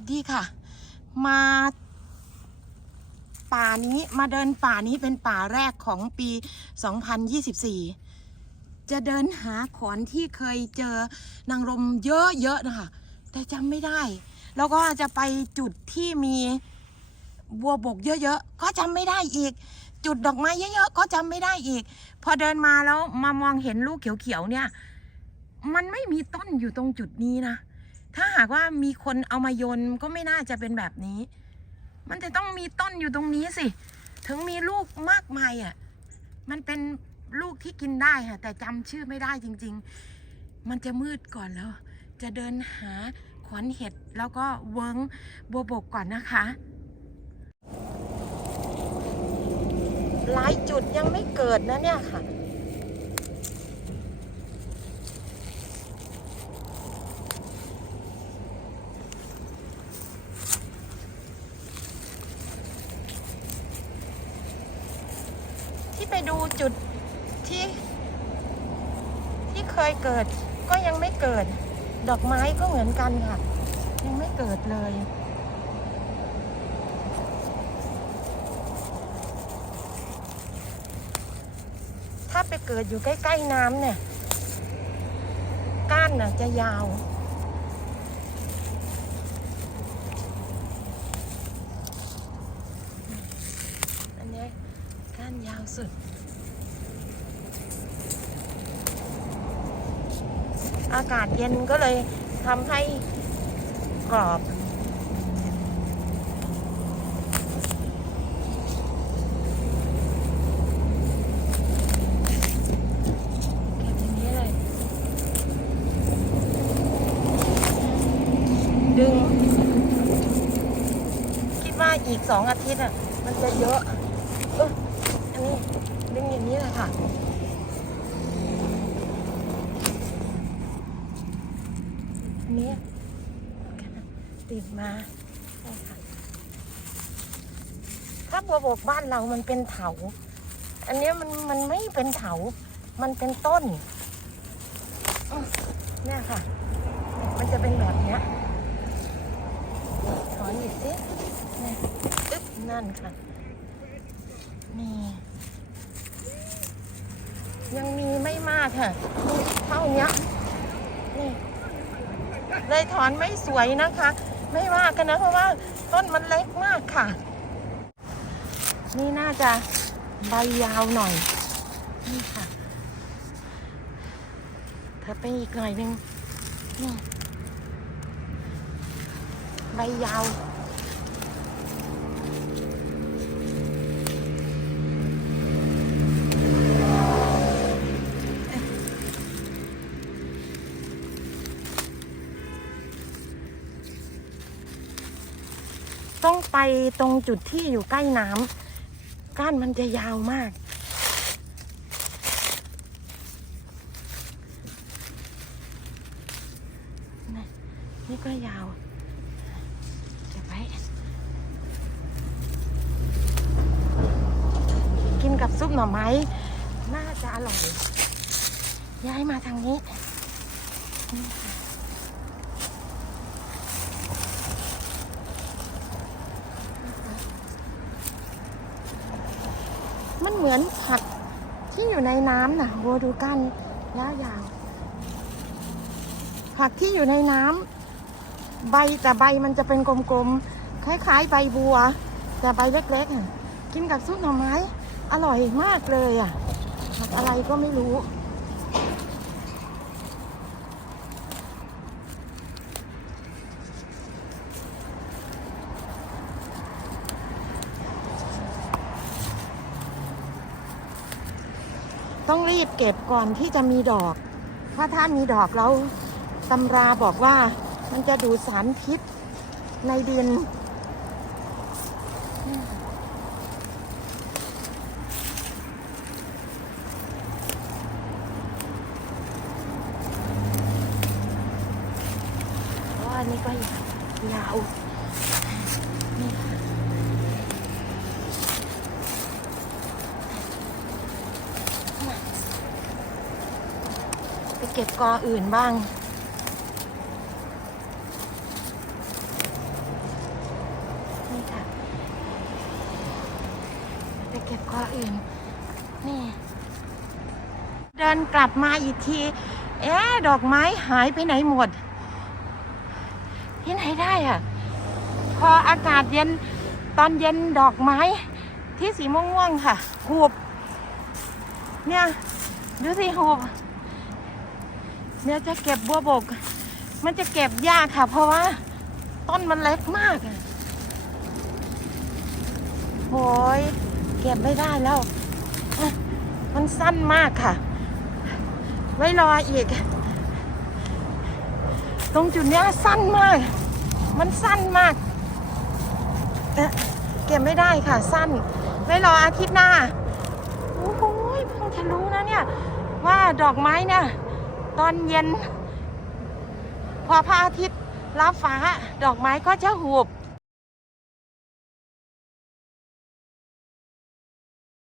วัสดีค่ะ มาป่านี้มาเดินป่านี้เป็นป่าแรกของปี 2024 จะเดินหาขอนที่เคยเจอนางรมเยอะๆนะคะ แต่จำไม่ได้ แล้วก็จะไปจุดที่มีบัวบกเยอะๆ ก็จำไม่ได้อีก จุดดอกไม้เยอะๆ ก็จำไม่ได้อีก พอเดินมาแล้วมามองเห็นลูกเขียวๆเนี่ย มันไม่มีต้นอยู่ตรงจุดนี้นะ ถ้าหากว่ามีคนเอามาโยนก็ไม่น่าจะเป็นแบบนี้ มันจะต้องมีต้นอยู่ตรงนี้สิ ถึงมีลูกมากมายอะ มันเป็นลูกที่กินได้ค่ะ แต่จำชื่อไม่ได้จริง ๆ มันจะมืดก่อนแล้ว จะเดินหาขอนเห็ดแล้วก็เวิงบัวบกก่อนนะคะ หลายจุดยังไม่เกิดนะเนี่ยค่ะ ดูจุดที่ ที่เคยเกิด ก็ยังไม่เกิด ดอกไม้ก็เหมือนกันค่ะ ยังไม่เกิดเลยถ้าไปเกิดอยู่ใกล้ ๆ น้ำเนี่ย ก้านน่ะจะยาว อันเนี้ยก้าวสุด อากาศเย็นก็เลยทำให้กรอบเก็บนี้เลยดึง คิดว่าอีกสองอาทิตย์อะ มันจะเยอะเอออันนี้ ดึงอย่างนี้เลยค่ะ อันนี้ ติดมาถ้าบัวบกบ้านเรามันเป็นเถา อันเนี้ยมันมันไม่เป็นเถา มันเป็นต้นเนี่ยค่ะ มันจะเป็นแบบเนี้ยถอนอีกสินี่อึ๊บนั่นค่ะนี่ยังมีไม่มากค่ะเท่าเนี้ยนี่เลยถอนไม่สวยนะคะ ไม่ว่ากันนะเพราะว่าต้นมันเล็กมากค่ะ นี่น่าจะใบยาวหน่อย นี่ค่ะ เธอไปอีกหน่อยนึงนี่ใบยาว ต้องไปตรงจุดที่อยู่ใกล้น้ำก้านมันจะยาวมาก นี่ก็ยาวเก็บไว้ กินกับซุปหน่อไม้ น่าจะอร่อย ย้ายมาทางนี้นี่ค่ะ มันเหมือนผักที่อยู่ในน้ำนะบัวดูกันยาวยาวผักที่อยู่ในน้ำใบแต่ใบมันจะเป็นกลมๆ คล้ายๆ ใบบัว แต่ใบเล็กๆอะกินกับซุปหน่อไม้ อร่อยมากเลยอะผักอะไรก็ไม่รู้ ต้องรีบเก็บก่อนที่จะมีดอกถ้าถ้ามีดอกแล้วตำราบอกว่ามันจะดูดสารพิษในดิน ก็บกออื่นบ้าง นี่ค่ะจะเก็บกออื่น นี่ เดินกลับมาอีกที เอ๊ะ ดอกไม้หายไปไหนหมด ที่ไหนได้อะพออากาศเย็นตอนเย็นดอกไม้ที่สีม่วงๆค่ะ หูบ เนี่ย ดูสิหูบ เนี่ยจะเก็บบัวบก มันจะเก็บยากค่ะ เพราะว่า ต้นมันเล็กมากอะโอ้ยเก็บไม่ได้แล้ว มันสั้นมากค่ะ ไว้รออีก ตรงจุดเนี้ยสั้นมาก มันสั้นมากเอ๊ะเก็บไม่ได้ค่ะ สั้น ไว้รออาทิตย์หน้า โอ้โหเพิ่งจะรู้นะเนี่ย ว่าดอกไม้เนี่ย ตอนเย็น พอพระอาทิตย์รับฟ้าดอกไม้ก็จะหูบ